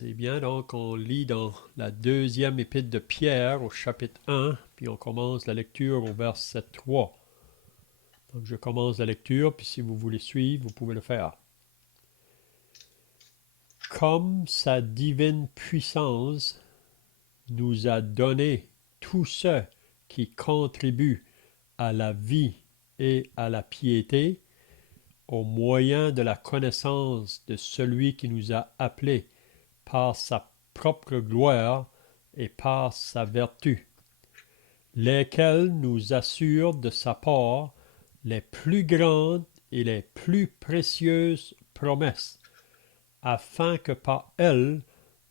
C'est bien, donc on lit dans la deuxième épître de Pierre au chapitre 1, puis on commence la lecture au verset 3. Donc je commence la lecture, puis si vous voulez suivre, vous pouvez le faire. Comme sa divine puissance nous a donné tout ce qui contribue à la vie et à la piété, au moyen de la connaissance de celui qui nous a appelés par sa propre gloire et par sa vertu, lesquels nous assurent de sa part les plus grandes et les plus précieuses promesses, afin que par elles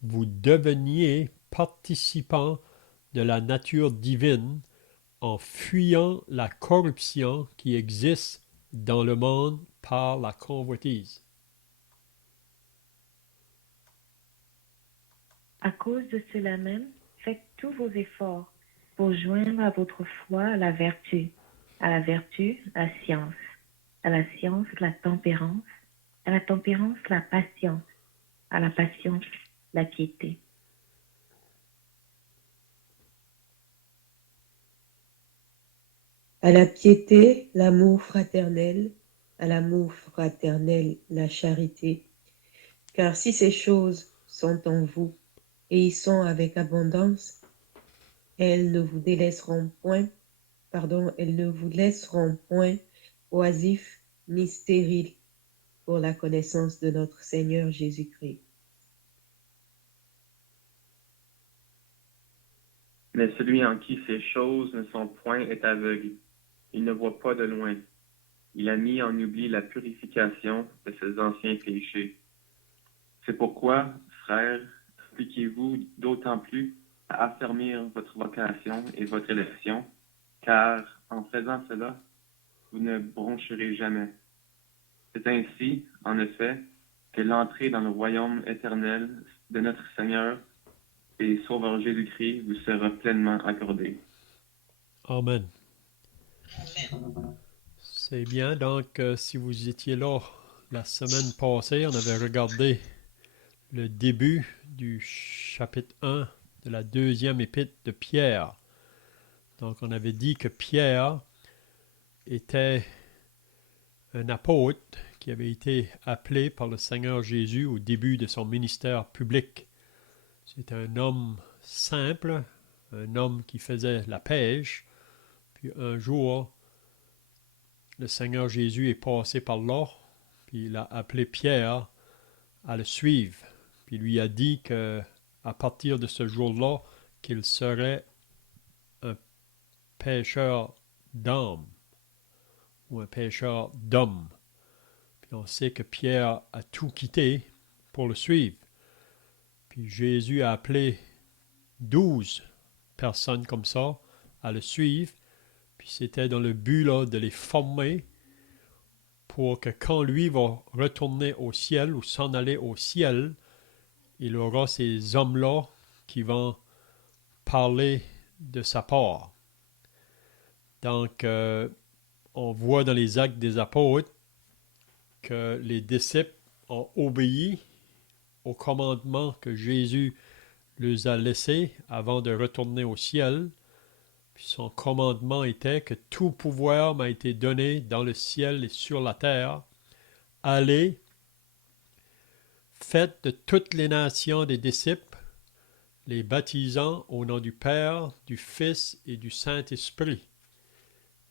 vous deveniez participants de la nature divine en fuyant la corruption qui existe dans le monde par la convoitise. À cause de cela même, faites tous vos efforts pour joindre à votre foi à la vertu, la science, à la science, la tempérance, à la tempérance, la patience, à la patience, la piété. À la piété, l'amour fraternel, à l'amour fraternel, la charité. Car si ces choses sont en vous et y sont avec abondance, elles ne vous laisseront point oisifs ni stériles pour la connaissance de notre Seigneur Jésus-Christ. Mais celui en qui ces choses ne sont point est aveugle. Il ne voit pas de loin. Il a mis en oubli la purification de ses anciens péchés. C'est pourquoi, frères, appliquez-vous d'autant plus à affermir votre vocation et votre élection, car en faisant cela, vous ne broncherez jamais. C'est ainsi, en effet, que l'entrée dans le royaume éternel de notre Seigneur et Sauveur Jésus-Christ vous sera pleinement accordée. Amen. C'est bien, donc si vous étiez là la semaine passée, on avait regardé le début du chapitre 1 de la deuxième épître de Pierre. Donc on avait dit que Pierre était un apôtre qui avait été appelé par le Seigneur Jésus au début de son ministère public. C'était un homme simple, un homme qui faisait la pêche, puis un jour, le Seigneur Jésus est passé par là, puis il a appelé Pierre à le suivre. Puis il lui a dit que à partir de ce jour-là, qu'il serait un pêcheur d'âmes ou un pêcheur d'hommes. Puis on sait que Pierre a tout quitté pour le suivre. Puis Jésus a appelé 12 personnes comme ça à le suivre. Puis c'était dans le but là, de les former pour que quand lui va retourner au ciel ou s'en aller au ciel, il aura ces hommes-là qui vont parler de sa part. Donc, on voit dans les actes des apôtres que les disciples ont obéi au commandement que Jésus leur a laissé avant de retourner au ciel. Puis son commandement était que tout pouvoir m'a été donné dans le ciel et sur la terre. Allez, faites de toutes les nations des disciples, les baptisant au nom du Père, du Fils et du Saint-Esprit,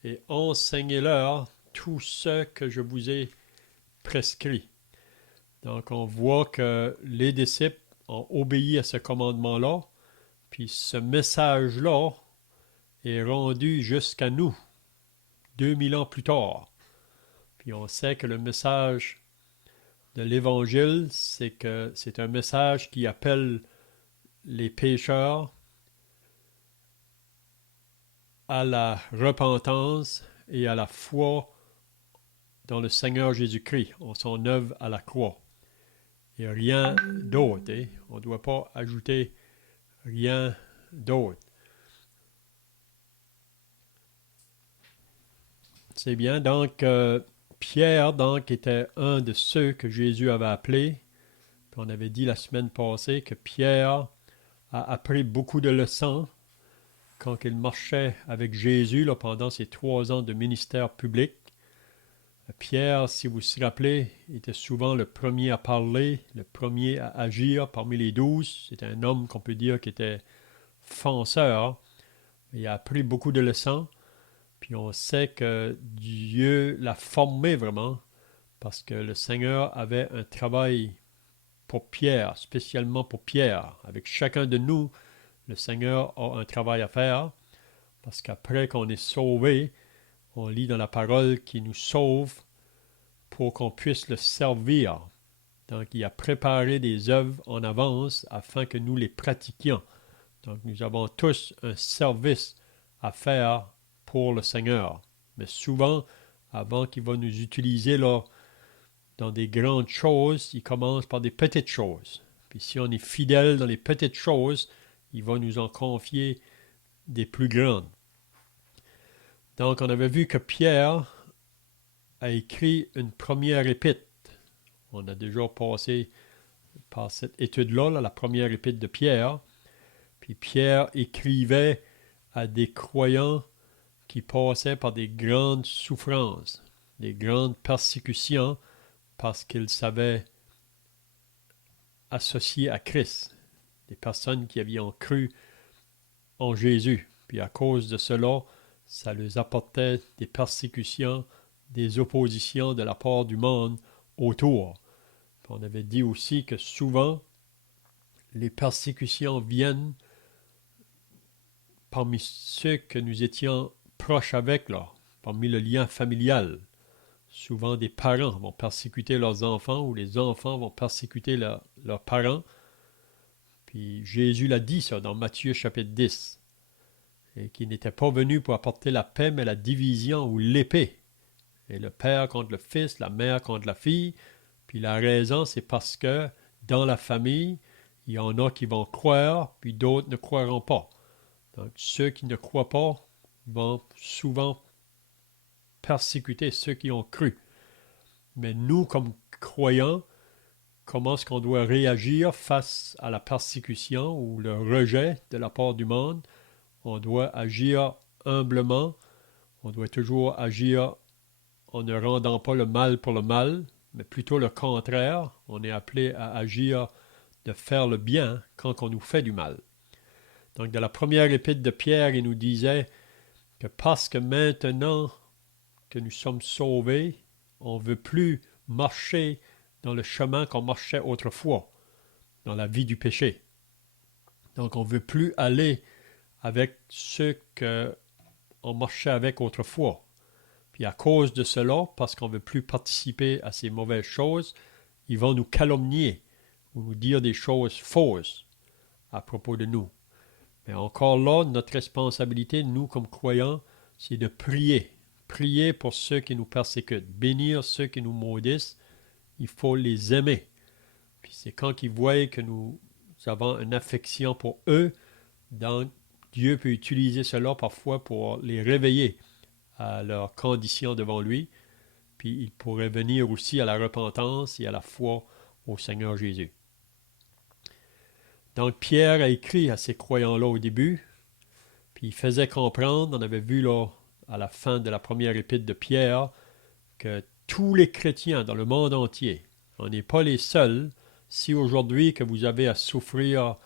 et enseignez-leur tout ce que je vous ai prescrit. Donc on voit que les disciples ont obéi à ce commandement-là, puis ce message-là est rendu jusqu'à nous, 2000 ans plus tard. Puis on sait que le message de l'Évangile, c'est que c'est un message qui appelle les pécheurs à la repentance et à la foi dans le Seigneur Jésus-Christ, en son œuvre à la croix. Et rien d'autre. On ne doit pas ajouter rien d'autre. C'est bien. Donc, Pierre donc, était un de ceux que Jésus avait appelés. Puis on avait dit la semaine passée que Pierre a appris beaucoup de leçons quand il marchait avec Jésus là, pendant ses 3 ans de ministère public. Pierre, si vous vous rappelez, était souvent le premier à parler, le premier à agir parmi les 12. C'était un homme qu'on peut dire qui était fonceur. Il a appris beaucoup de leçons. Puis on sait que Dieu l'a formé vraiment parce que le Seigneur avait un travail pour Pierre, spécialement pour Pierre. Avec chacun de nous, le Seigneur a un travail à faire parce qu'après qu'on est sauvé, on lit dans la parole qu'il nous sauve pour qu'on puisse le servir. Donc, il a préparé des œuvres en avance afin que nous les pratiquions. Donc, nous avons tous un service à faire pour le Seigneur. Mais souvent, avant qu'il va nous utiliser là, dans des grandes choses, il commence par des petites choses. Puis si on est fidèle dans les petites choses, il va nous en confier des plus grandes. Donc, on avait vu que Pierre a écrit une première épître. On a déjà passé par cette étude-là, la première épître de Pierre. Puis Pierre écrivait à des croyants qui passaient par des grandes souffrances, des grandes persécutions, parce qu'ils savaient associer à Christ, des personnes qui avaient cru en Jésus. Puis à cause de cela, ça leur apportait des persécutions, des oppositions de la part du monde autour. Puis on avait dit aussi que souvent, les persécutions viennent parmi ceux que nous étions proches avec, là, parmi le lien familial. Souvent, des parents vont persécuter leurs enfants ou les enfants vont persécuter leurs parents. Puis Jésus l'a dit ça dans Matthieu chapitre 10. Et qu'il n'était pas venu pour apporter la paix, mais la division ou l'épée. Et le père contre le fils, la mère contre la fille. Puis la raison, c'est parce que dans la famille, il y en a qui vont croire, puis d'autres ne croiront pas. Donc ceux qui ne croient pas vont souvent persécuter ceux qui ont cru. Mais nous, comme croyants, comment est-ce qu'on doit réagir face à la persécution ou le rejet de la part du monde? On doit agir humblement. On doit toujours agir en ne rendant pas le mal pour le mal, mais plutôt le contraire. On est appelé à agir de faire le bien quand on nous fait du mal. Donc, dans la première épître de Pierre, il nous disait que parce que maintenant que nous sommes sauvés, on ne veut plus marcher dans le chemin qu'on marchait autrefois, dans la vie du péché. Donc, on ne veut plus aller avec ceux qu'on marchait avec autrefois. Puis à cause de cela, parce qu'on ne veut plus participer à ces mauvaises choses, ils vont nous calomnier ou nous dire des choses fausses à propos de nous. Mais encore là, notre responsabilité, nous comme croyants, c'est de prier. Prier pour ceux qui nous persécutent. Bénir ceux qui nous maudissent. Il faut les aimer. Puis c'est quand ils voient que nous avons une affection pour eux, donc Dieu peut utiliser cela parfois pour les réveiller à leurs conditions devant lui. Puis il pourrait venir aussi à la repentance et à la foi au Seigneur Jésus. Donc Pierre a écrit à ces croyants-là au début, puis il faisait comprendre, on avait vu là à la fin de la première épître de Pierre, que tous les chrétiens dans le monde entier, on n'est pas les seuls. Si aujourd'hui que vous avez à souffrir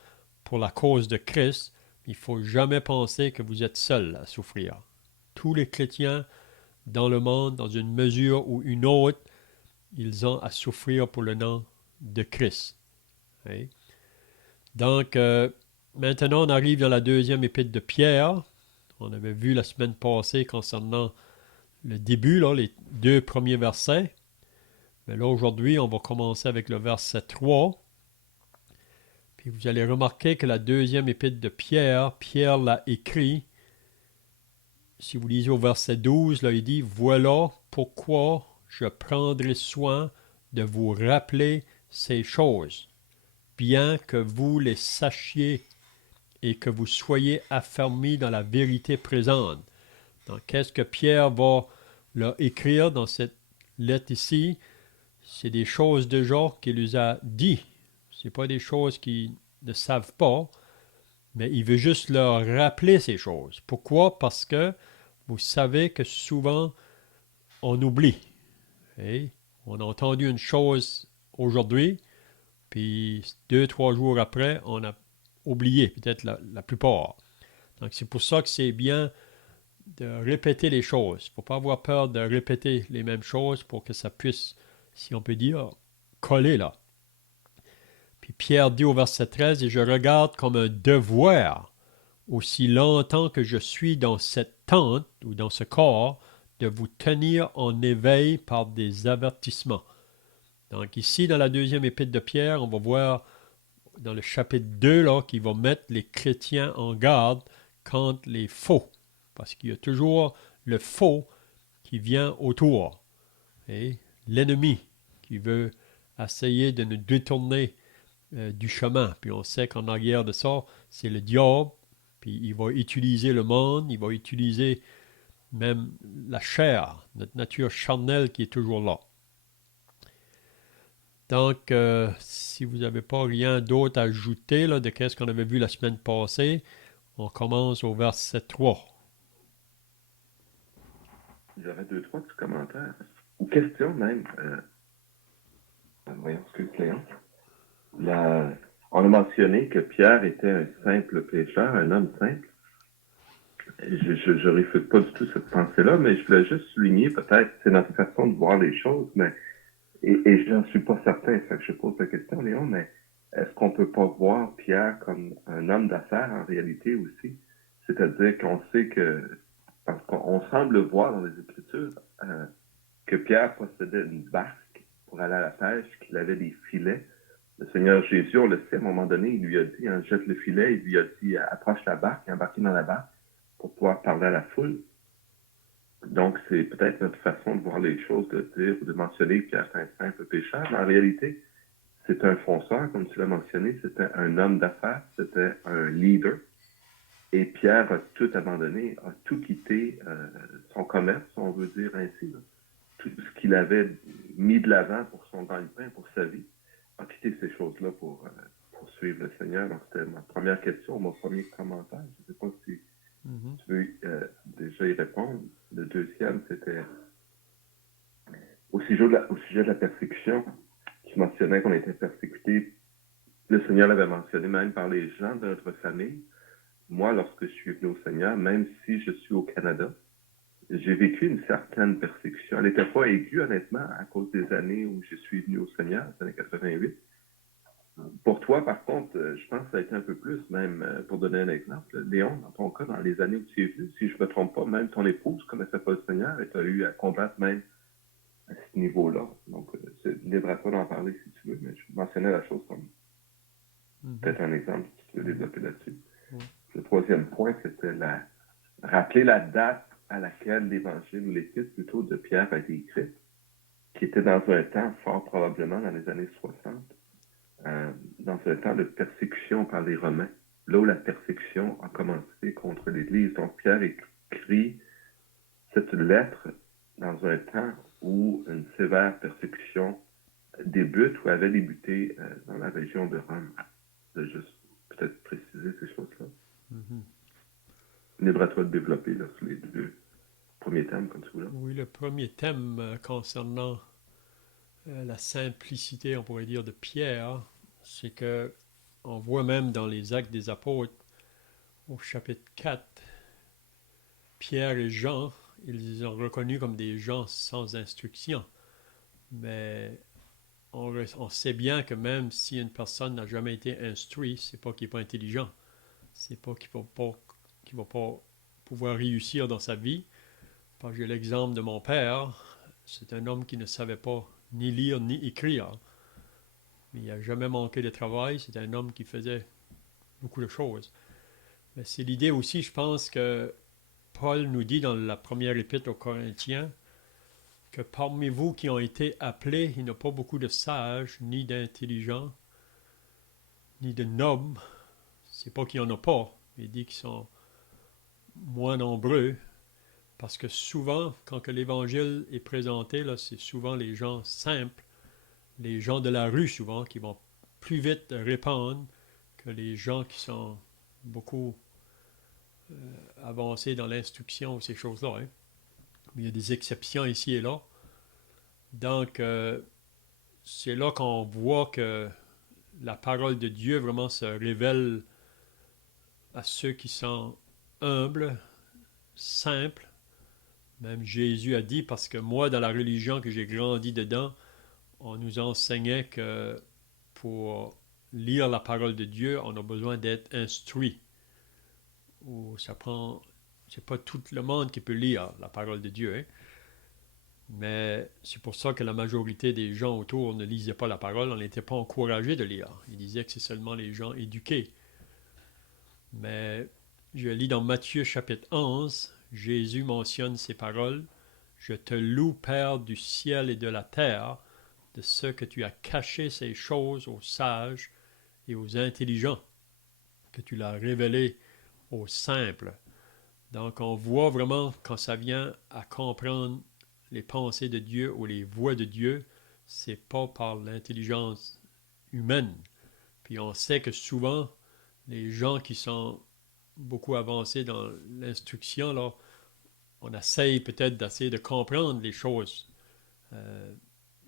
pour la cause de Christ, il ne faut jamais penser que vous êtes seul à souffrir. Tous les chrétiens dans le monde, dans une mesure ou une autre, ils ont à souffrir pour le nom de Christ. Okay? Donc, maintenant, on arrive dans la deuxième épître de Pierre. On avait vu la semaine passée concernant le début, là, les 2 premiers versets. Mais là, aujourd'hui, on va commencer avec le verset 3. Puis vous allez remarquer que la deuxième épître de Pierre, Pierre l'a écrit. Si vous lisez au verset 12, là, il dit « Voilà pourquoi je prendrai soin de vous rappeler ces choses, bien que vous les sachiez et que vous soyez affermis dans la vérité présente. » Donc, qu'est-ce que Pierre va leur écrire dans cette lettre ici? C'est des choses déjà qu'il nous a dit Ce pas des choses qu'ils ne savent pas, mais il veut juste leur rappeler ces choses. Pourquoi? Parce que vous savez que souvent, on oublie. Hey, on a entendu une chose aujourd'hui, puis 2, 3 jours après, on a oublié peut-être la plupart. Donc c'est pour ça que c'est bien de répéter les choses. Il ne faut pas avoir peur de répéter les mêmes choses pour que ça puisse, si on peut dire, coller là. Puis Pierre dit au verset 13, « Et je regarde comme un devoir, aussi longtemps que je suis dans cette tente ou dans ce corps, de vous tenir en éveil par des avertissements. » Donc ici, dans la deuxième épître de Pierre, on va voir dans le chapitre 2 là, qu'il va mettre les chrétiens en garde contre les faux. Parce qu'il y a toujours le faux qui vient autour. Et l'ennemi qui veut essayer de nous détourner du chemin. Puis on sait qu'en arrière de ça, c'est le diable. Puis il va utiliser le monde, il va utiliser même la chair, notre nature charnelle qui est toujours là. Donc, si vous n'avez pas rien d'autre à ajouter là, de ce qu'on avait vu la semaine passée, on commence au verset 3. J'aurais 2, 3 petits commentaires, ou questions même. Voyons, excuse Léon. On a mentionné que Pierre était un simple pécheur, un homme simple. Je ne réfute pas du tout cette pensée-là, mais je voulais juste souligner, peut-être, c'est notre façon de voir les choses, mais et je n'en suis pas certain, fait que je pose la question, Léon, mais est-ce qu'on peut pas voir Pierre comme un homme d'affaires en réalité aussi? C'est-à-dire qu'on sait que, parce qu'on semble voir dans les Écritures, que Pierre possédait une barque pour aller à la pêche, qu'il avait des filets. Le Seigneur Jésus, on le sait, à un moment donné, il lui a dit, hein, jette le filet, il lui a dit, approche la barque, embarquez dans la barque pour pouvoir parler à la foule. Donc, c'est peut-être notre façon de voir les choses, de dire ou de mentionner que Pierre est un simple pécheur, mais en réalité, c'est un fonceur, comme tu l'as mentionné, c'était un homme d'affaires, c'était un leader. Et Pierre a tout abandonné, a tout quitté, son commerce, on veut dire ainsi, là. Tout ce qu'il avait mis de l'avant pour son gagne-pain, pour sa vie, a quitté ces choses-là pour suivre le Seigneur. Donc, c'était ma première question, mon premier commentaire. Je ne sais pas si tu veux déjà y répondre. Le deuxième, c'était au sujet de la persécution, qui mentionnait qu'on était persécuté. Le Seigneur l'avait mentionné même par les gens de notre famille. Moi, lorsque je suis venu au Seigneur, même si je suis au Canada, j'ai vécu une certaine persécution. Elle n'était pas aiguë, honnêtement, à cause des années où je suis venu au Seigneur, les années 88. Pour toi, par contre, je pense que ça a été un peu plus, même pour donner un exemple. Léon, dans ton cas, dans les années où tu es venu, si je ne me trompe pas, même ton épouse ne connaissait pas le Seigneur et tu as eu à combattre même à ce niveau-là. Donc, c'est libre à toi d'en parler si tu veux, mais je mentionnais la chose comme peut-être un exemple si tu veux développer là-dessus. Le troisième point, c'était rappeler la date à laquelle l'évangile ou l'épître plutôt de Pierre a été écrite, qui était dans un temps, fort probablement dans les années 60, dans un temps de persécution par les Romains, là où la persécution a commencé contre l'Église. Donc Pierre écrit cette lettre dans un temps où une sévère persécution débute ou avait débuté dans la région de Rome. Je vais juste peut-être préciser ces choses-là. Libre à toi de développer là, sur les 2 premiers thèmes, comme tu veux. Oui, le premier thème concernant la simplicité, on pourrait dire, de Pierre, c'est que on voit même dans les Actes des Apôtres, au chapitre 4, Pierre et Jean, ils sont reconnus comme des gens sans instruction. Mais on sait bien que même si une personne n'a jamais été instruite, c'est pas qu'il n'est pas intelligent. C'est pas qu'il ne va pas pouvoir réussir dans sa vie. Parce que j'ai l'exemple de mon père. C'est un homme qui ne savait pas ni lire ni écrire. Mais il n'a jamais manqué de travail. C'est un homme qui faisait beaucoup de choses. Mais c'est l'idée aussi, je pense, que Paul nous dit dans la première épître aux Corinthiens que parmi vous qui ont été appelés, il n'y a pas beaucoup de sages, ni d'intelligents, ni de nobles. C'est pas qu'il n'y en a pas. Il dit qu'ils sont moins nombreux. Parce que souvent, quand que l'Évangile est présenté, là, c'est souvent les gens simples, les gens de la rue souvent, qui vont plus vite répandre que les gens qui sont beaucoup avancés dans l'instruction ou ces choses-là. Hein. Mais il y a des exceptions ici et là. Donc, c'est là qu'on voit que la parole de Dieu vraiment se révèle à ceux qui sont humbles, simples. Même Jésus a dit, parce que moi, dans la religion que j'ai grandi dedans, on nous enseignait que pour lire la parole de Dieu, on a besoin d'être instruit. Ou ça prend, c'est pas tout le monde qui peut lire la parole de Dieu, hein? Mais c'est pour ça que la majorité des gens autour ne lisaient pas la parole, on n'était pas encouragés de lire. Ils disaient que c'est seulement les gens éduqués. Mais je lis dans Matthieu chapitre 11, Jésus mentionne ces paroles. Je te loue, Père du ciel et de la terre, de ce que tu as caché ces choses aux sages et aux intelligents, que tu l'as révélé aux simples. Donc on voit vraiment quand ça vient à comprendre les pensées de Dieu ou les voies de Dieu, c'est pas par l'intelligence humaine. Puis on sait que souvent, les gens qui sont beaucoup avancés dans l'instruction, là, on essaye peut-être d'essayer de comprendre les choses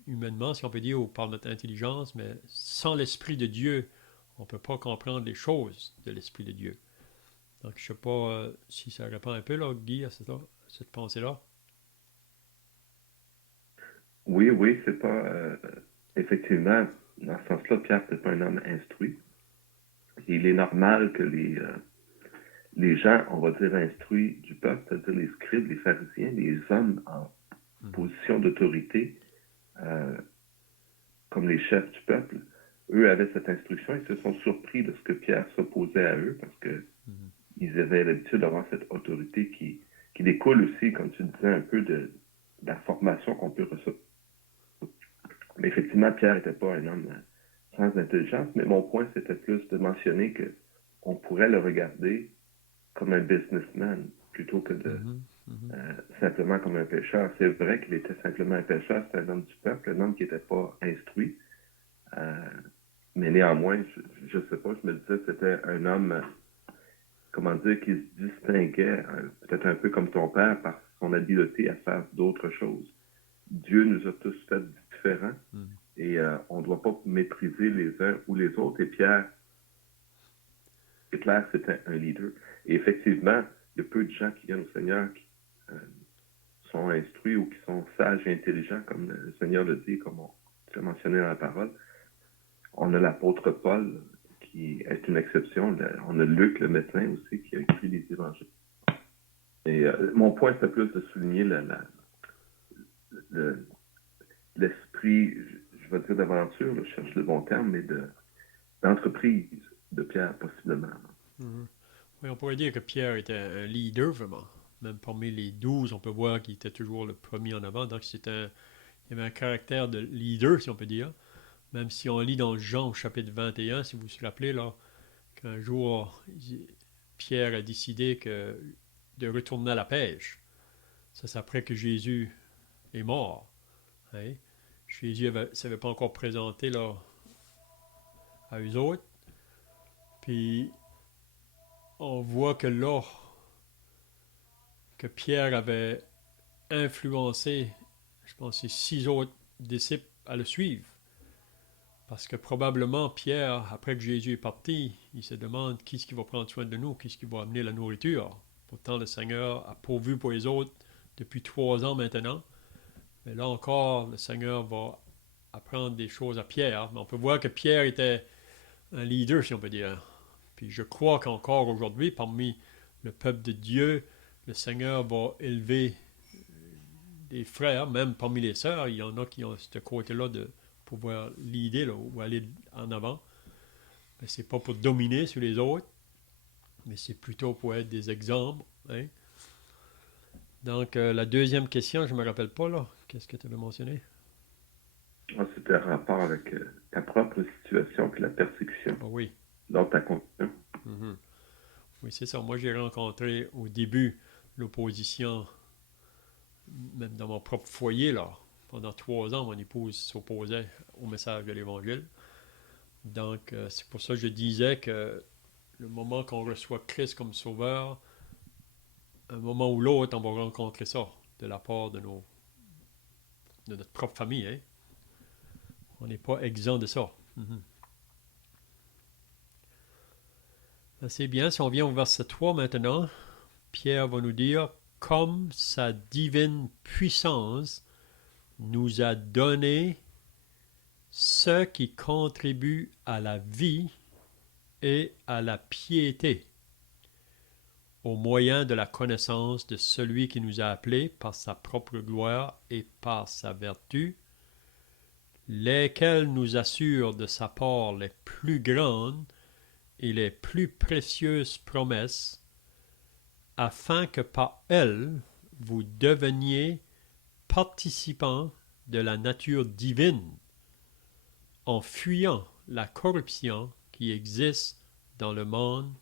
humainement, si on peut dire, ou par notre intelligence, mais sans l'Esprit de Dieu, on ne peut pas comprendre les choses de l'Esprit de Dieu. Donc, je ne sais pas si ça répond un peu, là, Guy, à cette pensée-là. Oui, oui, c'est pas... effectivement, dans ce sens-là, Pierre, c'est pas un homme instruit. Il est normal que les gens, on va dire, instruits du peuple, c'est-à-dire les scribes, les pharisiens, les hommes en position d'autorité, comme les chefs du peuple, eux avaient cette instruction, ils se sont surpris de ce que Pierre s'opposait à eux, parce que ils avaient l'habitude d'avoir cette autorité qui découle aussi, comme tu disais, un peu de la formation qu'on peut recevoir. Mais effectivement, Pierre n'était pas un homme sans intelligence, mais mon point, c'était plus de mentionner qu'on pourrait le regarder comme un businessman plutôt que de simplement comme un pécheur. C'est vrai qu'il était simplement un pécheur, c'était un homme du peuple, un homme qui n'était pas instruit. Mais néanmoins, je sais pas, je me disais que c'était un homme, comment dire, qui se distinguait, peut-être un peu comme ton père, par son habileté à faire d'autres choses. Dieu nous a tous fait différents et on ne doit pas mépriser les uns ou les autres. Et Pierre, c'est clair, c'était un leader. Et effectivement, il y a peu de gens qui viennent au Seigneur qui sont instruits ou qui sont sages et intelligents, comme le Seigneur le dit, comme tu l'as mentionné dans la parole. On a l'apôtre Paul, qui est une exception. On a Luc, le médecin aussi, qui a écrit les évangiles. Et mon point, c'est plus de souligner l'esprit, je vais dire d'aventure, je cherche le bon terme, mais d'entreprise de Pierre, possiblement. Oui, on pourrait dire que Pierre était un leader, vraiment. Même parmi les 12, on peut voir qu'il était toujours le premier en avant. Donc, il avait un caractère de leader, si on peut dire. Même si on lit dans Jean au chapitre 21, si vous vous rappelez, là, qu'un jour, Pierre a décidé de retourner à la pêche. Ça, c'est après que Jésus est mort. Hein? Jésus ne s'avait pas encore présenté là, à eux autres. Puis, on voit que là, que Pierre avait influencé, je pense, ses 6 autres disciples à le suivre. Parce que probablement, Pierre, après que Jésus est parti, il se demande qui est-ce qui va prendre soin de nous, qui est-ce qui va amener la nourriture. Pourtant, le Seigneur a pourvu pour les autres depuis 3 ans maintenant. Mais là encore, le Seigneur va apprendre des choses à Pierre. Mais on peut voir que Pierre était un leader, si on peut dire. Puis je crois qu'encore aujourd'hui, parmi le peuple de Dieu, le Seigneur va élever des frères, même parmi les sœurs. Il y en a qui ont ce côté-là de pouvoir leader là, ou aller en avant. Mais c'est pas pour dominer sur les autres, mais c'est plutôt pour être des exemples. Hein? Donc, la deuxième question, je ne me rappelle pas, là. Qu'est-ce que tu avais mentionné? C'était en rapport avec ta propre situation et la persécution. Ah oui. Dans ta condition. Oui, c'est ça. Moi, j'ai rencontré au début l'opposition, même dans mon propre foyer, là. Pendant 3 ans, mon épouse s'opposait au message de l'Évangile. Donc, c'est pour ça que je disais que le moment qu'on reçoit Christ comme sauveur, un moment ou l'autre, on va rencontrer ça de la part de notre propre famille. Hein? On n'est pas exempt de ça. C'est bien. Si on vient au verset 3 maintenant, Pierre va nous dire, comme sa divine puissance nous a donné ce qui contribue à la vie et à la piété, au moyen de la connaissance de celui qui nous a appelés par sa propre gloire et par sa vertu, lesquels nous assurent de sa part les plus grandes et les plus précieuses promesses, afin que par elles vous deveniez participants de la nature divine, en fuyant la corruption qui existe dans le monde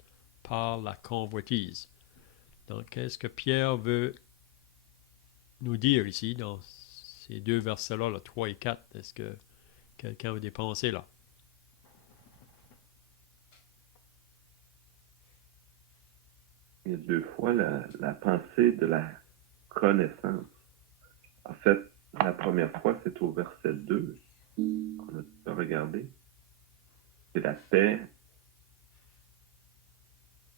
par la convoitise. Donc, qu'est-ce que Pierre veut nous dire ici dans ces deux versets-là, là, 3 et 4? Est-ce que quelqu'un a des pensées là? Il y a deux fois la pensée de la connaissance. En fait, la première fois, c'est au verset 2 qu'on a déjà regardé. C'est la paix,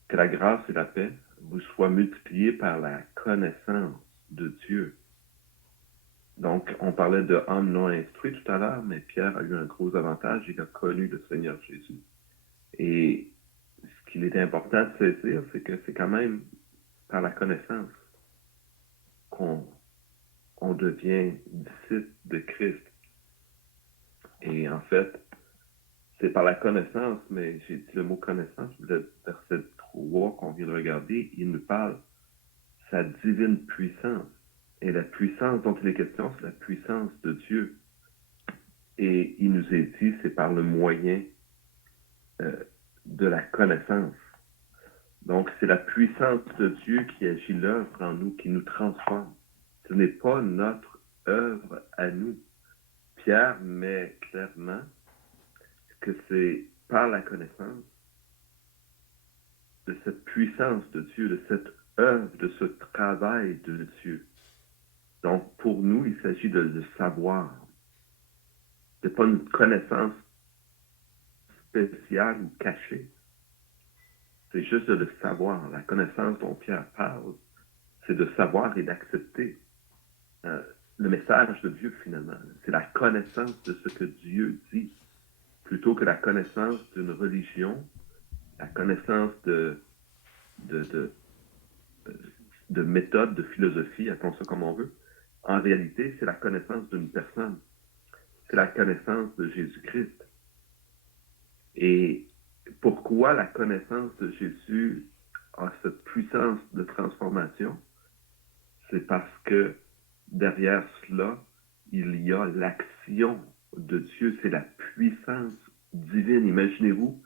que la grâce et la paix vous soient multipliées par la connaissance de Dieu. Donc, on parlait de homme non instruit tout à l'heure, mais Pierre a eu un gros avantage, il a connu le Seigneur Jésus. Et ce qu'il est important de saisir, c'est que c'est quand même par la connaissance qu'on devient disciple de Christ. Et en fait, c'est par la connaissance, mais j'ai dit le mot connaissance, le verset 3 qu'on vient de regarder, il nous parle de sa divine puissance. Et la puissance dont il est question, c'est la puissance de Dieu. Et il nous est dit, c'est par le moyen de la connaissance. Donc, c'est la puissance de Dieu qui agit l'œuvre en nous, qui nous transforme. Ce n'est pas notre œuvre à nous. Pierre met clairement que c'est par la connaissance de cette puissance de Dieu, de cette œuvre, de ce travail de Dieu. Donc, pour nous, il s'agit de le savoir. Ce n'est pas une connaissance spéciale ou cachée. C'est juste de le savoir. La connaissance dont Pierre parle, c'est de savoir et d'accepter le message de Dieu, finalement. C'est la connaissance de ce que Dieu dit, plutôt que la connaissance d'une religion, la connaissance de méthodes, de philosophie, appelons ça comme on veut. En réalité, c'est la connaissance d'une personne. C'est la connaissance de Jésus-Christ. Et pourquoi la connaissance de Jésus a cette puissance de transformation? C'est parce que derrière cela, il y a l'action de Dieu. C'est la puissance divine. Imaginez-vous,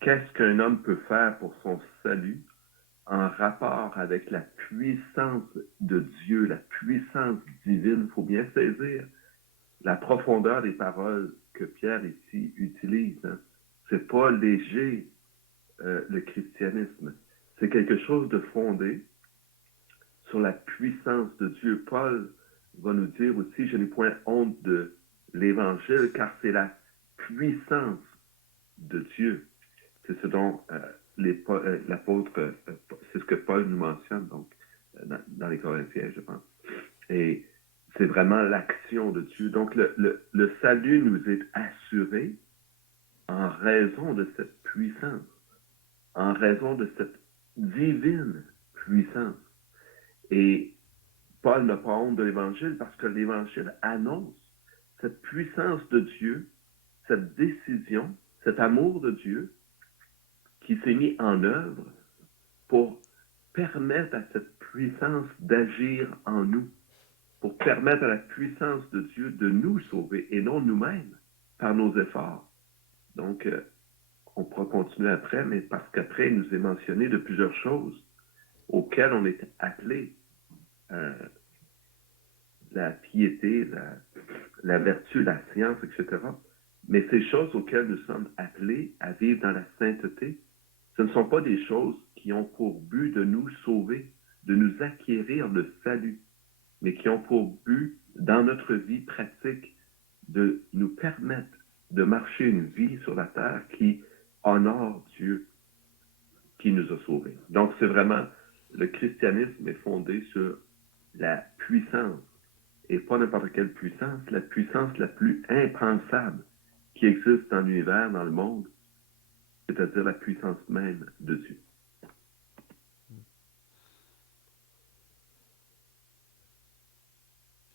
qu'est-ce qu'un homme peut faire pour son salut en rapport avec la puissance de Dieu, la puissance divine? Il faut bien saisir la profondeur des paroles que Pierre ici utilise. Hein. C'est pas léger, le christianisme. C'est quelque chose de fondé sur la puissance de Dieu. Paul va nous dire aussi, je n'ai point honte de l'Évangile, car c'est la puissance de Dieu. C'est ce dont l'apôtre, c'est ce que Paul nous mentionne donc dans les Corinthiens, je pense. Et c'est vraiment l'action de Dieu. Donc, le salut nous est assuré en raison de cette puissance, en raison de cette divine puissance. Et Paul n'a pas honte de l'Évangile parce que l'Évangile annonce cette puissance de Dieu, cette décision, cet amour de Dieu qui s'est mis en œuvre pour permettre à cette puissance d'agir en nous, pour permettre à la puissance de Dieu de nous sauver et non nous-mêmes par nos efforts. Donc, on pourra continuer après, mais parce qu'après, il nous est mentionné de plusieurs choses auxquelles on est appelé. La piété, la vertu, la science, etc. Mais ces choses auxquelles nous sommes appelés à vivre dans la sainteté, ce ne sont pas des choses qui ont pour but de nous sauver, de nous acquérir le salut, mais qui ont pour but, dans notre vie pratique, de nous permettre de marcher une vie sur la terre qui honore Dieu qui nous a sauvés. Donc, c'est vraiment, le christianisme est fondé sur la puissance, et pas n'importe quelle puissance, la puissance la plus impensable qui existe dans l'univers, dans le monde, c'est-à-dire la puissance même de Dieu.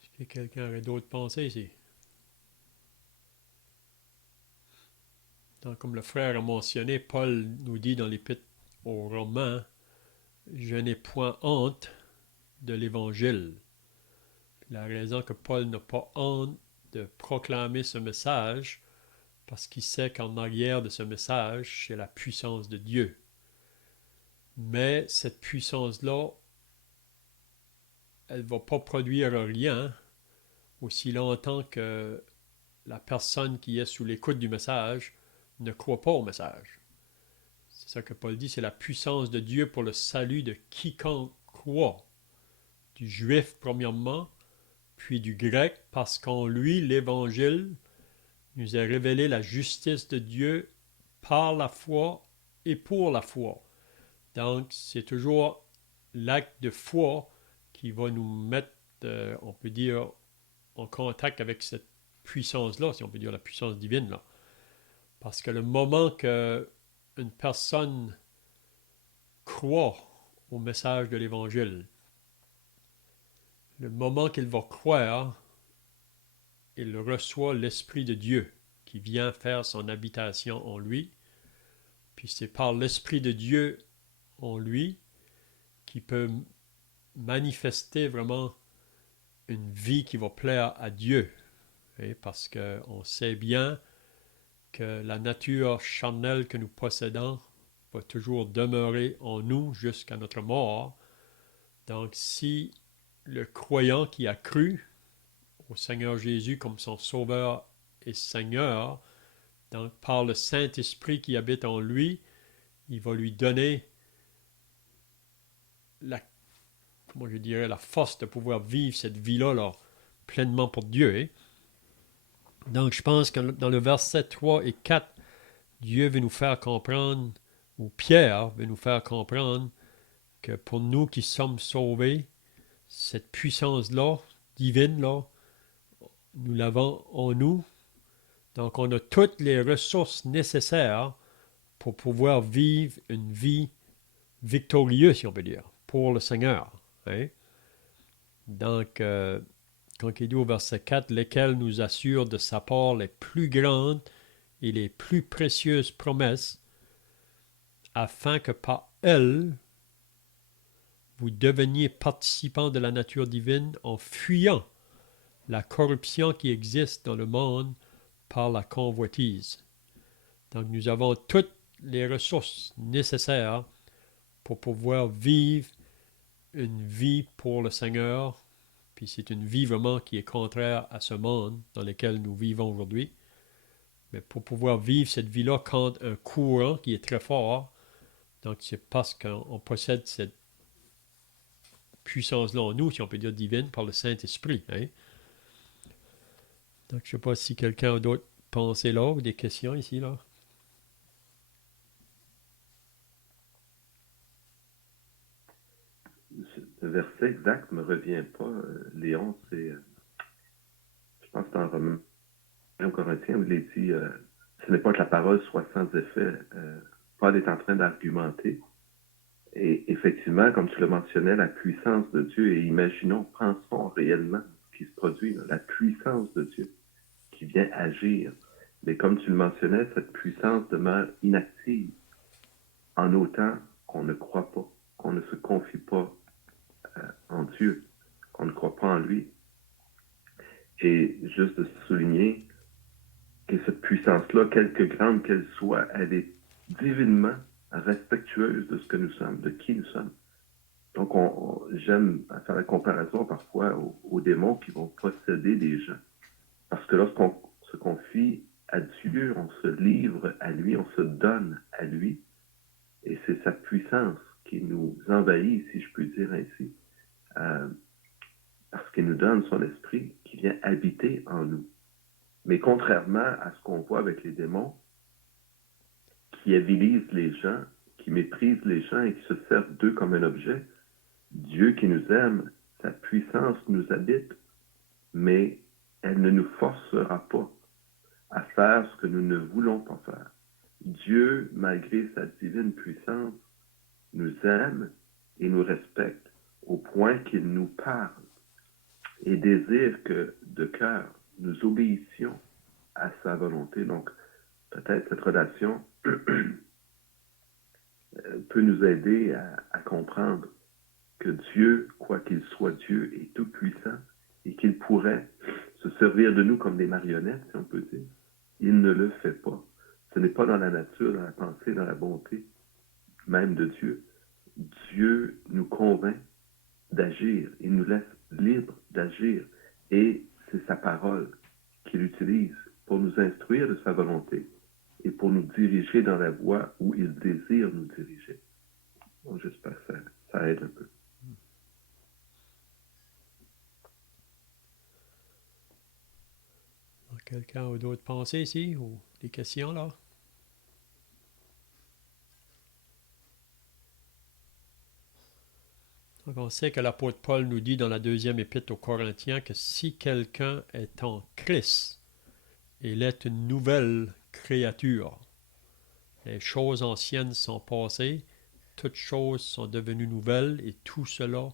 Est-ce que quelqu'un aurait d'autres pensées ici? Donc, comme le frère a mentionné, Paul nous dit dans l'Épître aux Romains, je n'ai point honte de l'Évangile. La raison que Paul n'a pas honte de proclamer ce message, parce qu'il sait qu'en arrière de ce message, c'est la puissance de Dieu. Mais cette puissance-là, elle ne va pas produire rien aussi longtemps que la personne qui est sous l'écoute du message ne croit pas au message. C'est ça que Paul dit, c'est la puissance de Dieu pour le salut de quiconque croit. Du juif premièrement, puis du grec, parce qu'en lui, l'Évangile nous a révélé la justice de Dieu par la foi et pour la foi. Donc, c'est toujours l'acte de foi qui va nous mettre, on peut dire, en contact avec cette puissance-là, si on peut dire la puissance divine, là. Parce que le moment qu'une personne croit au message de l'Évangile, le moment qu'il va croire, il reçoit l'Esprit de Dieu qui vient faire son habitation en lui. Puis c'est par l'Esprit de Dieu en lui qui peut manifester vraiment une vie qui va plaire à Dieu. Et parce qu'on sait bien que la nature charnelle que nous possédons va toujours demeurer en nous jusqu'à notre mort. Donc si le croyant qui a cru au Seigneur Jésus comme son Sauveur et Seigneur, donc par le Saint-Esprit qui habite en lui, il va lui donner la force de pouvoir vivre cette vie-là là, pleinement pour Dieu. Hein? Donc je pense que dans le verset 3 et 4, Dieu veut nous faire comprendre, ou Pierre veut nous faire comprendre, que pour nous qui sommes sauvés, cette puissance-là, divine-là, nous l'avons en nous. Donc on a toutes les ressources nécessaires pour pouvoir vivre une vie victorieuse, si on peut dire, pour le Seigneur. Hein? Donc, quand il dit au verset 4, lesquels nous assurent de sa part les plus grandes et les plus précieuses promesses, afin que par elles, vous deveniez participants de la nature divine en fuyant la corruption qui existe dans le monde par la convoitise. Donc, nous avons toutes les ressources nécessaires pour pouvoir vivre une vie pour le Seigneur. Puis c'est une vie vraiment qui est contraire à ce monde dans lequel nous vivons aujourd'hui. Mais pour pouvoir vivre cette vie-là contre un courant qui est très fort, donc c'est parce qu'on possède cette puissance-là en nous, si on peut dire divine, par le Saint-Esprit. Hein? Donc je ne sais pas si quelqu'un a d'autres pensées là ou des questions ici, là. Le verset exact ne me revient pas, Léon, c'est, je pense que c'est en Romains aux Corinthiens où il est dit, ce n'est pas que la parole soit sans effet. Paul est en train d'argumenter. Et effectivement, comme tu le mentionnais, la puissance de Dieu, et imaginons, pensons réellement ce qui se produit, là, la puissance de Dieu qui vient agir. Mais comme tu le mentionnais, cette puissance demeure inactive en autant qu'on ne croit pas, qu'on ne se confie pas en Dieu, qu'on ne croit pas en lui. Et juste de souligner que cette puissance-là, quelque grande qu'elle soit, elle est divinement respectueuse de ce que nous sommes, de qui nous sommes. Donc, j'aime faire la comparaison parfois aux démons qui vont posséder des gens. Parce que lorsqu'on se confie à Dieu, on se livre à lui, on se donne à lui. Et c'est sa puissance qui nous envahit, si je puis dire ainsi, parce qu'il nous donne son esprit qui vient habiter en nous. Mais contrairement à ce qu'on voit avec les démons, qui avilisent les gens, qui méprisent les gens et qui se servent d'eux comme un objet, Dieu qui nous aime, sa puissance nous habite, mais elle ne nous forcera pas à faire ce que nous ne voulons pas faire. Dieu, malgré sa divine puissance, nous aime et nous respecte au point qu'il nous parle et désire que, de cœur, nous obéissions à sa volonté. Donc, peut-être cette relation peut nous aider à comprendre que Dieu, quoi qu'il soit Dieu, est tout puissant et qu'il pourrait se servir de nous comme des marionnettes, si on peut dire. Il ne le fait pas. Ce n'est pas dans la nature, dans la pensée, dans la bonté même de Dieu. Dieu nous convainc d'agir. Il nous laisse libres d'agir. Et c'est sa parole qu'il utilise pour nous instruire de sa volonté et pour nous diriger dans la voie où il désire nous diriger. Bon, j'espère que ça aide un peu. Quelqu'un a d'autres pensées ici ou des questions là? Donc on sait que l'apôtre Paul nous dit dans la deuxième épître aux Corinthiens que si quelqu'un est en Christ, il est une nouvelle créature. Les choses anciennes sont passées, toutes choses sont devenues nouvelles et tout cela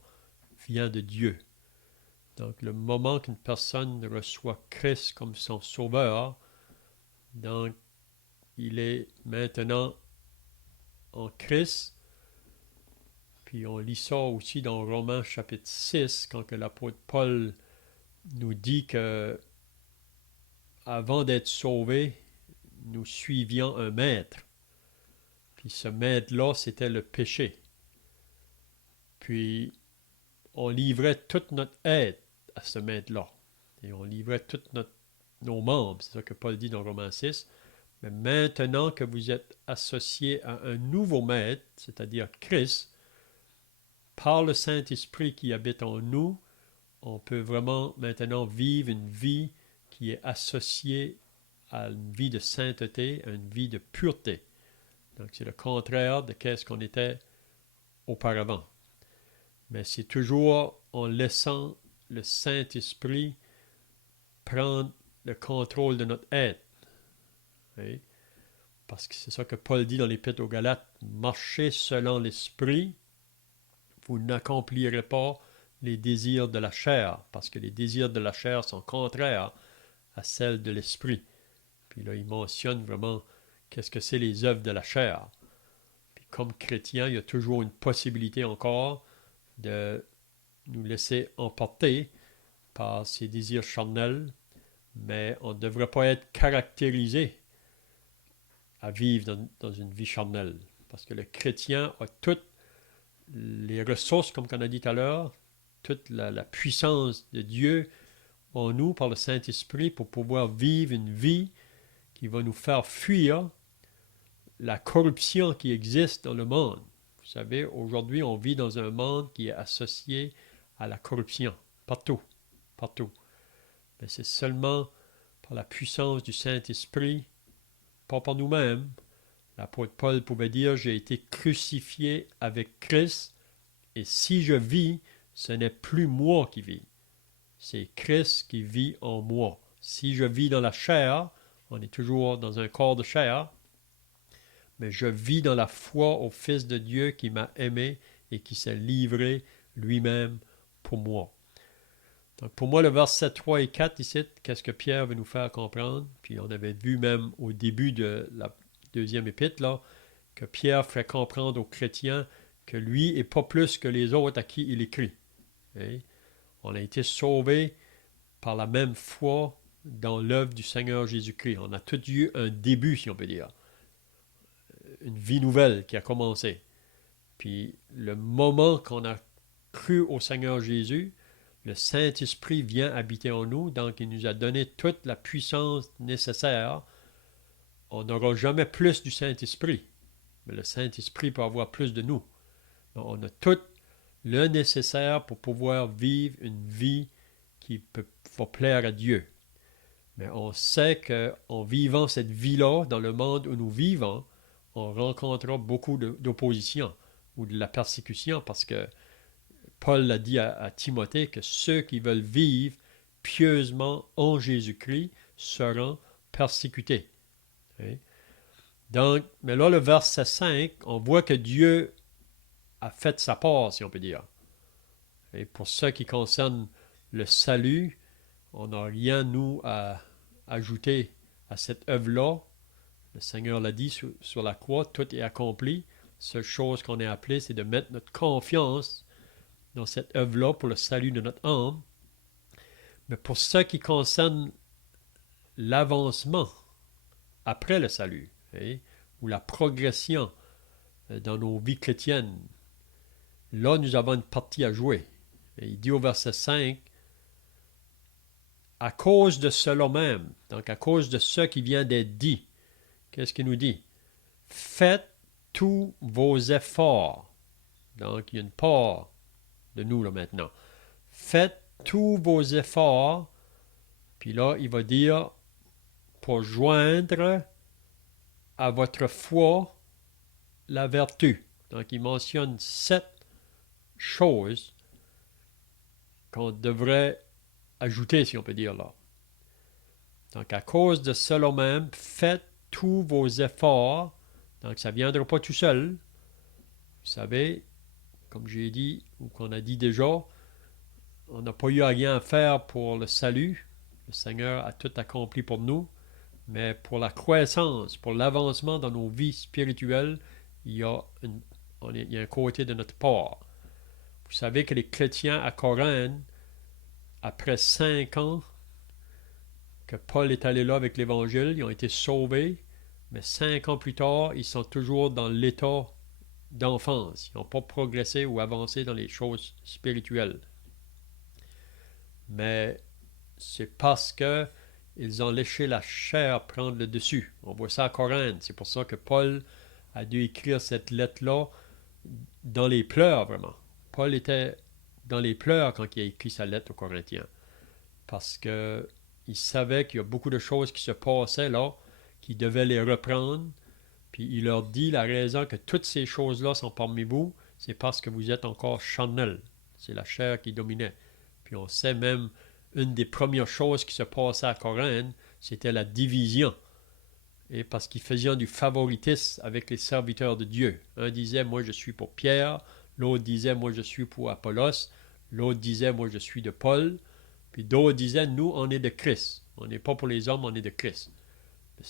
vient de Dieu. Donc, le moment qu'une personne reçoit Christ comme son sauveur, donc, il est maintenant en Christ. Puis on lit ça aussi dans Romains chapitre 6, quand que l'apôtre Paul nous dit que avant d'être sauvés, nous suivions un maître. Puis ce maître-là, c'était le péché. Puis on livrait toute notre aide à ce maître-là. Et on livrait tous nos membres. C'est ça que Paul dit dans Romains 6. Mais maintenant que vous êtes associés à un nouveau maître, c'est-à-dire Christ, par le Saint-Esprit qui habite en nous, on peut vraiment maintenant vivre une vie qui est associée à une vie de sainteté, à une vie de pureté. Donc c'est le contraire de ce qu'on était auparavant. Mais c'est toujours en laissant le Saint-Esprit prendre le contrôle de notre être. Oui? Parce que c'est ça que Paul dit dans l'Épître aux Galates, marchez selon l'Esprit, vous n'accomplirez pas les désirs de la chair, parce que les désirs de la chair sont contraires à celles de l'Esprit. Puis là, il mentionne vraiment qu'est-ce que c'est les œuvres de la chair. Puis comme chrétien, il y a toujours une possibilité encore de nous laisser emporter par ces désirs charnels, mais on ne devrait pas être caractérisé à vivre dans une vie charnelle. Parce que le chrétien a toutes les ressources, comme on a dit tout à l'heure, toute la puissance de Dieu en nous par le Saint-Esprit pour pouvoir vivre une vie qui va nous faire fuir la corruption qui existe dans le monde. Vous savez, aujourd'hui, on vit dans un monde qui est associé à la corruption, partout. Mais c'est seulement par la puissance du Saint-Esprit, pas par nous-mêmes. L'apôtre Paul pouvait dire, j'ai été crucifié avec Christ, et si je vis, ce n'est plus moi qui vis. C'est Christ qui vit en moi. Si je vis dans la chair, on est toujours dans un corps de chair, mais je vis dans la foi au Fils de Dieu qui m'a aimé et qui s'est livré lui-même pour moi. Donc pour moi, le verset 3 et 4 ici, qu'est-ce que Pierre veut nous faire comprendre? Puis on avait vu même au début de la deuxième épître, là, que Pierre fait comprendre aux chrétiens que lui n'est pas plus que les autres à qui il écrit. Okay? On a été sauvés par la même foi dans l'œuvre du Seigneur Jésus-Christ. On a tous eu un début, si on peut dire. Une vie nouvelle qui a commencé. Puis le moment qu'on a cru au Seigneur Jésus, le Saint-Esprit vient habiter en nous, donc il nous a donné toute la puissance nécessaire on n'aura jamais plus du Saint-Esprit. Mais le Saint-Esprit peut avoir plus de nous. Donc, on a tout le nécessaire pour pouvoir vivre une vie qui va plaire à Dieu. Mais on sait qu'en vivant cette vie-là, dans le monde où nous vivons, on rencontrera beaucoup d'opposition ou de la persécution parce que Paul l'a dit à Timothée que ceux qui veulent vivre pieusement en Jésus-Christ seront persécutés. Okay? Donc, mais là, le verset 5, on voit que Dieu a fait sa part, si on peut dire. Et pour ce qui concerne le salut, on n'a rien, nous, à ajouter à cette œuvre-là. Le Seigneur l'a dit sur la croix, tout est accompli. La seule chose qu'on est appelé, c'est de mettre notre confiance dans cette œuvre-là pour le salut de notre âme. Mais pour ce qui concerne l'avancement après le salut, ou la progression dans nos vies chrétiennes, là, nous avons une partie à jouer. Et il dit au verset 5, à cause de cela même, donc à cause de ce qui vient d'être dit, qu'est-ce qu'il nous dit? Faites tous vos efforts. Donc, il y a une part de nous là maintenant. Faites tous vos efforts, puis là, il va dire, pour joindre à votre foi la vertu. Donc, il mentionne 7 choses qu'on devrait ajouter, si on peut dire là. Donc, à cause de cela même, faites tous vos efforts. Donc, ça ne viendra pas tout seul. Vous savez, comme j'ai dit, ou qu'on a dit déjà, on n'a pas eu rien à faire pour le salut. Le Seigneur a tout accompli pour nous. Mais pour la croissance, pour l'avancement dans nos vies spirituelles, il y a un côté de notre part. Vous savez que les chrétiens à Corinthe, après 5 ans que Paul est allé là avec l'Évangile, ils ont été sauvés, mais 5 ans plus tard, ils sont toujours dans l'état d'enfance. Ils n'ont pas progressé ou avancé dans les choses spirituelles. Mais c'est parce que ils ont laissé la chair prendre le dessus. On voit ça à Corinthe. C'est pour ça que Paul a dû écrire cette lettre-là dans les pleurs, vraiment. Paul était dans les pleurs quand il a écrit sa lettre aux Corinthiens. Parce qu'il savait qu'il y a beaucoup de choses qui se passaient là, qu'il devait les reprendre. Puis il leur dit la raison que toutes ces choses-là sont parmi vous, c'est parce que vous êtes encore charnel. C'est la chair qui dominait. Puis on sait même, une des premières choses qui se passait à Corinthe, c'était la division. Et parce qu'ils faisaient du favoritisme avec les serviteurs de Dieu. Un disait, moi je suis pour Pierre. L'autre disait, moi je suis pour Apollos. L'autre disait, moi je suis de Paul. Puis d'autres disaient, nous on est de Christ. On n'est pas pour les hommes, on est de Christ. Mais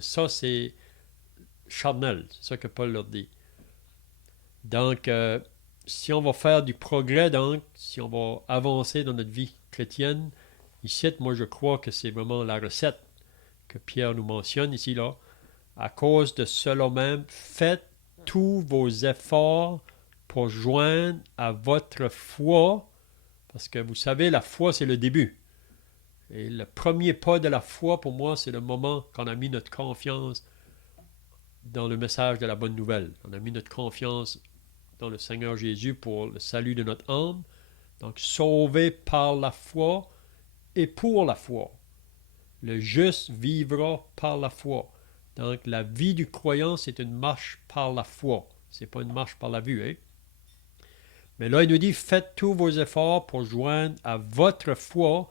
ça c'est charnel. C'est ça que Paul leur dit. Donc, si on va faire du progrès, donc, si on va avancer dans notre vie chrétienne, ici, moi je crois que c'est vraiment la recette que Pierre nous mentionne ici, là. À cause de cela même, faites tous vos efforts pour joindre à votre foi, parce que vous savez, la foi, c'est le début. Et le premier pas de la foi, pour moi, c'est le moment qu'on a mis notre confiance dans le message de la bonne nouvelle. On a mis notre confiance dans le Seigneur Jésus pour le salut de notre âme. Donc, sauvé par la foi et pour la foi. Le juste vivra par la foi. Donc, la vie du croyant, c'est une marche par la foi. Ce n'est pas une marche par la vue. Hein? Mais là, il nous dit, faites tous vos efforts pour joindre à votre foi.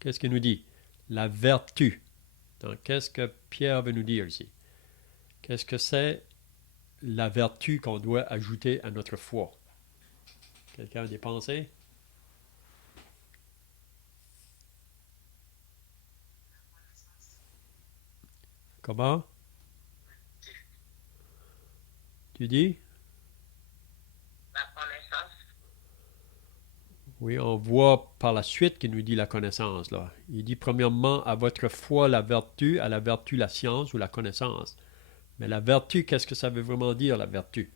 Qu'est-ce qu'il nous dit? La vertu. Donc, qu'est-ce que Pierre veut nous dire ici? Qu'est-ce que c'est la vertu qu'on doit ajouter à notre foi? Quelqu'un a des pensées? Comment? Tu dis? La connaissance. Oui, on voit par la suite qu'il nous dit la connaissance. Là. Il dit premièrement à votre foi la vertu, à la vertu la science ou la connaissance. Mais la vertu, qu'est-ce que ça veut vraiment dire, la vertu?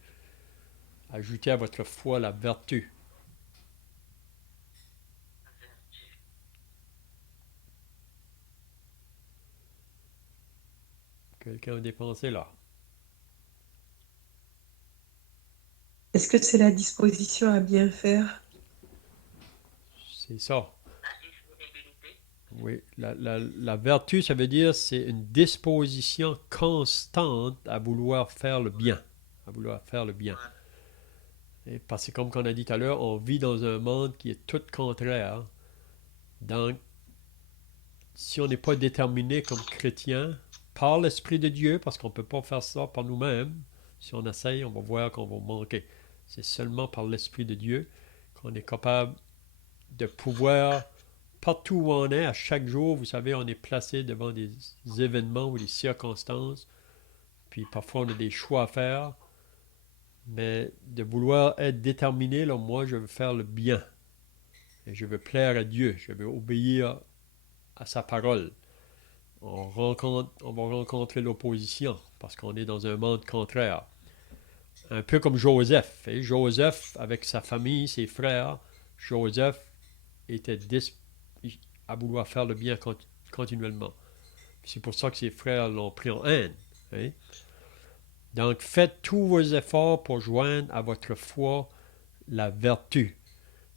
Ajoutez à votre foi la vertu. Quelqu'un a des pensées là? Est-ce que c'est la disposition à bien faire? C'est ça. La disponibilité. Oui. La vertu, ça veut dire c'est une disposition constante à vouloir faire le bien. À vouloir faire le bien. Et parce que comme on a dit tout à l'heure, on vit dans un monde qui est tout contraire. Donc, si on n'est pas déterminé comme chrétien par l'Esprit de Dieu, parce qu'on ne peut pas faire ça par nous-mêmes, si on essaye, on va voir qu'on va manquer. C'est seulement par l'Esprit de Dieu qu'on est capable de pouvoir, partout où on est, à chaque jour, vous savez, on est placé devant des événements ou des circonstances, puis parfois on a des choix à faire, mais de vouloir être déterminé, là, moi je veux faire le bien, et je veux plaire à Dieu, je veux obéir à sa parole. On va rencontrer l'opposition parce qu'on est dans un monde contraire. Un peu comme Joseph. Et Joseph, avec sa famille, ses frères, Joseph était à vouloir faire le bien continuellement. C'est pour ça que ses frères l'ont pris en haine. Hein? Donc, faites tous vos efforts pour joindre à votre foi la vertu.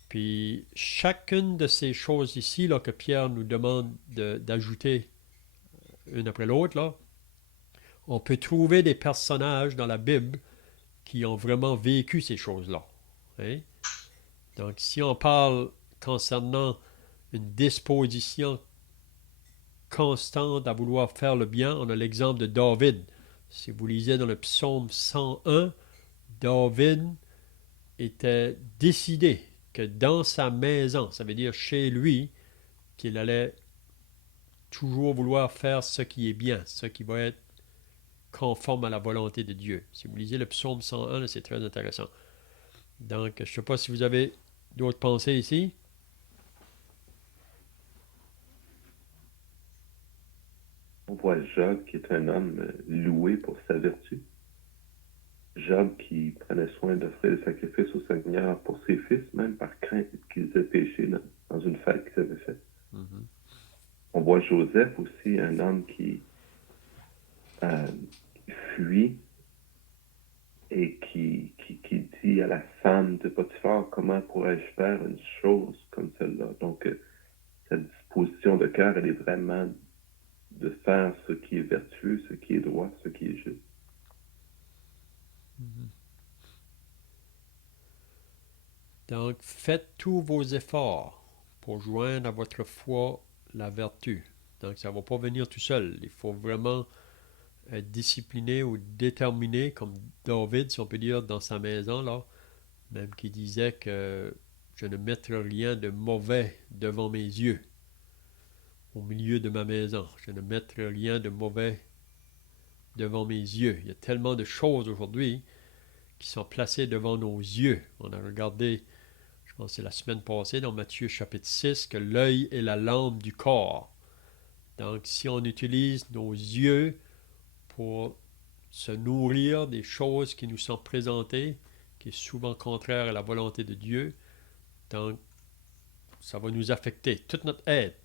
Puis, chacune de ces choses ici là, que Pierre nous demande d'ajouter une après l'autre, là, on peut trouver des personnages dans la Bible qui ont vraiment vécu ces choses-là. Hein? Donc, si on parle concernant une disposition constante à vouloir faire le bien, on a l'exemple de David. Si vous lisez dans le psaume 101, David était décidé que dans sa maison, ça veut dire chez lui, qu'il allait toujours vouloir faire ce qui est bien, ce qui va être conforme à la volonté de Dieu. Si vous lisez le psaume 101, c'est très intéressant. Donc, je ne sais pas si vous avez d'autres pensées ici. On voit Job qui est un homme loué pour sa vertu. Job qui prenait soin d'offrir des sacrifices au Seigneur pour ses fils, même par crainte qu'ils aient péché dans une fête qu'ils avaient faite. Mm-hmm. On voit Joseph aussi, un homme qui fuit et qui dit à la femme de Potiphar, comment pourrais-je faire une chose comme celle-là? Donc, cette disposition de cœur, elle est vraiment de faire ce qui est vertueux, ce qui est droit, ce qui est juste. Donc, faites tous vos efforts pour joindre à votre foi la vertu. Donc, ça ne va pas venir tout seul. Il faut vraiment être discipliné ou déterminé, comme David, si on peut dire, dans sa maison, là, même qui disait que je ne mettrai rien de mauvais devant mes yeux, au milieu de ma maison. Je ne mettrai rien de mauvais devant mes yeux. Il y a tellement de choses aujourd'hui qui sont placées devant nos yeux. On a regardé, je pense que c'est la semaine passée, dans Matthieu chapitre 6, que l'œil est la lampe du corps. Donc, si on utilise nos yeux pour se nourrir des choses qui nous sont présentées, qui est souvent contraire à la volonté de Dieu, donc ça va nous affecter, toute notre aide.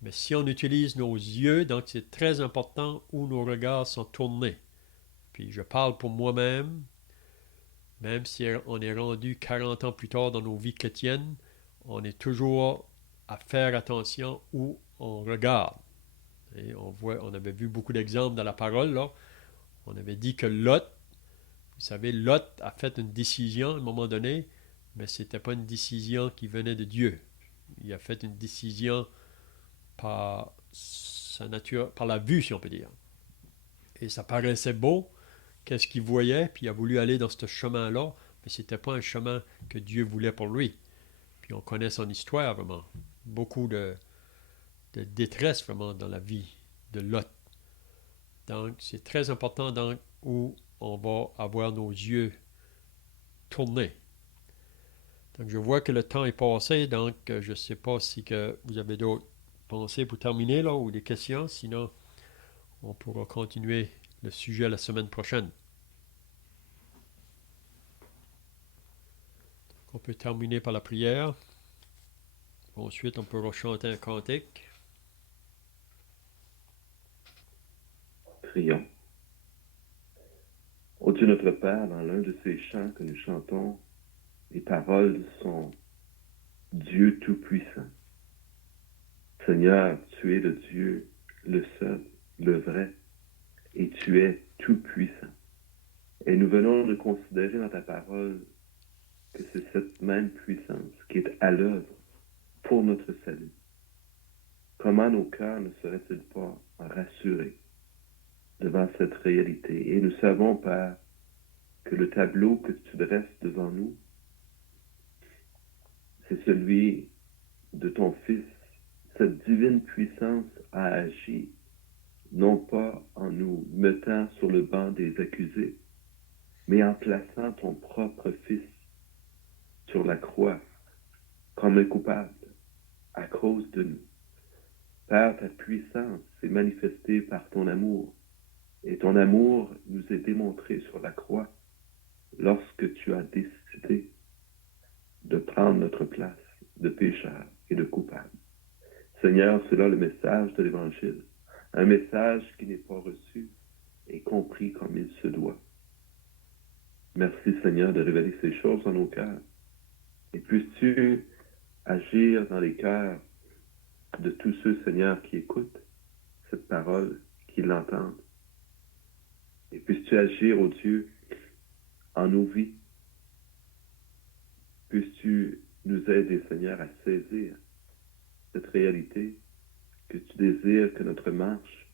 Mais si on utilise nos yeux, donc c'est très important où nos regards sont tournés. Puis je parle pour moi-même, même si on est rendu 40 ans plus tard dans nos vies chrétiennes, on est toujours à faire attention où on regarde. Et on avait vu beaucoup d'exemples dans la parole, là. On avait dit que Lot, vous savez, Lot a fait une décision à un moment donné, mais ce n'était pas une décision qui venait de Dieu. Il a fait une décision par sa nature, par la vue, si on peut dire. Et ça paraissait beau, qu'est-ce qu'il voyait, puis il a voulu aller dans ce chemin-là, mais ce n'était pas un chemin que Dieu voulait pour lui. Puis on connaît son histoire, vraiment. Beaucoup de détresse, vraiment, dans la vie de Lot. Donc, c'est très important donc, où on va avoir nos yeux tournés. Donc, je vois que le temps est passé, donc je ne sais pas si que vous avez d'autres pensées pour terminer, là, ou des questions. Sinon, on pourra continuer le sujet la semaine prochaine. On peut terminer par la prière. Ensuite, on pourra chanter un cantique. Prions. Ô Dieu notre Père, dans l'un de ces chants que nous chantons, les paroles sont Dieu Tout-Puissant. Seigneur, tu es le Dieu, le seul, le vrai, et tu es Tout-Puissant. Et nous venons de considérer dans ta parole que c'est cette même puissance qui est à l'œuvre pour notre salut. Comment nos cœurs ne seraient-ils pas rassurés devant cette réalité? Et nous savons, Père, que le tableau que tu dresses devant nous, c'est celui de ton Fils. Cette divine puissance a agi, non pas en nous mettant sur le banc des accusés, mais en plaçant ton propre Fils sur la croix comme un coupable à cause de nous. Père, ta puissance s'est manifestée par ton amour, et ton amour nous est démontré sur la croix lorsque tu as décidé de prendre notre place de pécheur et de coupable. Seigneur, c'est là le message de l'Évangile, un message qui n'est pas reçu et compris comme il se doit. Merci Seigneur de révéler ces choses dans nos cœurs. Et puisses-tu agir dans les cœurs de tous ceux, Seigneur, qui écoutent cette parole, qui l'entendent. Et puisses-tu agir, ô Dieu, en nos vies. Puisses-tu nous aider, Seigneur, à saisir cette réalité que tu désires que notre marche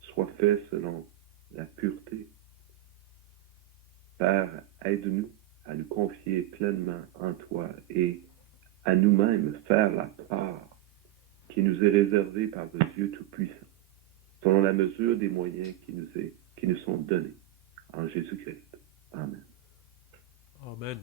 soit faite selon la pureté. Père, aide-nous à nous confier pleinement en toi et à nous-mêmes faire la part qui nous est réservée par le Dieu Tout-Puissant, selon la mesure des moyens qui nous sont donnés. En Jésus-Christ. Amen. Amen.